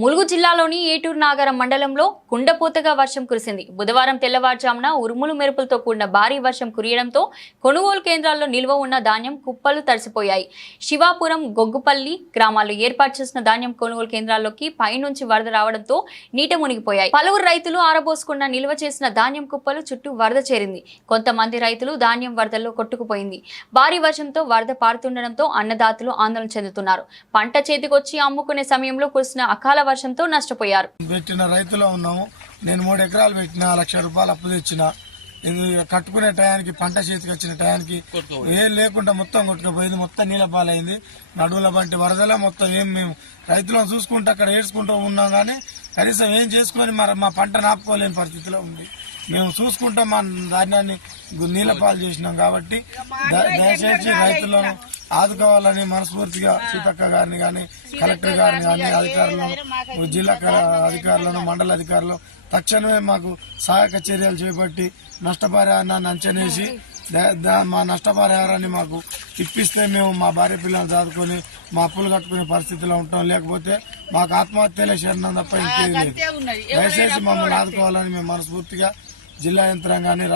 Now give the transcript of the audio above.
ములుగు జిల్లాలోని ఏటూరు నాగరం మండలంలో కుండపోతగా వర్షం కురిసింది. బుధవారం తెల్లవారుజామున ఉరుములు మెరుపులతో కూడిన భారీ వర్షం కురియడంతో కొనుగోలు కేంద్రాల్లో నిల్వ ఉన్న ధాన్యం కుప్పలు తడిసిపోయాయి. శివాపురం, గొగ్గుపల్లి గ్రామాల్లో ఏర్పాటు చేసిన ధాన్యం కొనుగోలు కేంద్రాల్లోకి పైనుంచి వరద రావడంతో నీట మునిగిపోయాయి. పలువురు రైతులు ఆరబోసుకున్న నిల్వ చేసిన ధాన్యం కుప్పలు చుట్టూ వరద చేరింది. కొంతమంది రైతులు ధాన్యం వరదల్లో కొట్టుకుపోయింది. భారీ వర్షంతో వరద పారుతుండడంతో అన్నదాతలు ఆందోళన చెందుతున్నారు. పంట చేతికొచ్చి అమ్ముకునే సమయంలో కురిసిన అకాల వర్షంతో నష్టపోయారు. పెట్టిన రైతులో ఉన్నాము. నేను 3 ఎకరాలు పెట్టిన, 1 లక్ష రూపాయలు అప్పు తెచ్చిన. కట్టుకునే టయానికి, పంట చేతికి వచ్చిన టయానికి ఏం లేకుండా మొత్తం కొట్టుకుపోయింది. మొత్తం నీళ్ళ పాలైంది. నడువుల బంటి వరదలా మొత్తం మేము రైతులను చూసుకుంటూ అక్కడ ఏడ్చుకుంటూ ఉన్నాం. కానీ కనీసం ఏం చేసుకొని మా పంట నాపుకోలేని పరిస్థితిలో ఉంది. మేము చూసుకుంటాం, మా ధాన్యాన్ని నీళ్ళ పాలు చేసినాం. కాబట్టి దయచేసి రైతులను ఆదుకోవాలని మనస్ఫూర్తిగా సీతక్క గారిని కానీ, కలెక్టర్ గారిని కానీ, అధికారులను, జిల్లా అధికారులను, మండల అధికారులు తక్షణమే మాకు సహాయక చర్యలు చేపట్టి నష్టపరిహారాన్ని అంచనేసి మా నష్టపరిహారాన్ని మాకు ఇప్పిస్తే మేము మా భార్య పిల్లలు చదువుకొని మా అప్పులు కట్టుకునే పరిస్థితిలో ఉంటాం. లేకపోతే మాకు ఆత్మహత్యలే శరణం తప్ప ఇంకేది లేదు. దయచేసి మమ్మల్ని ఆదుకోవాలని మేము మనస్ఫూర్తిగా జిల్లా యంత్రాంగాన్ని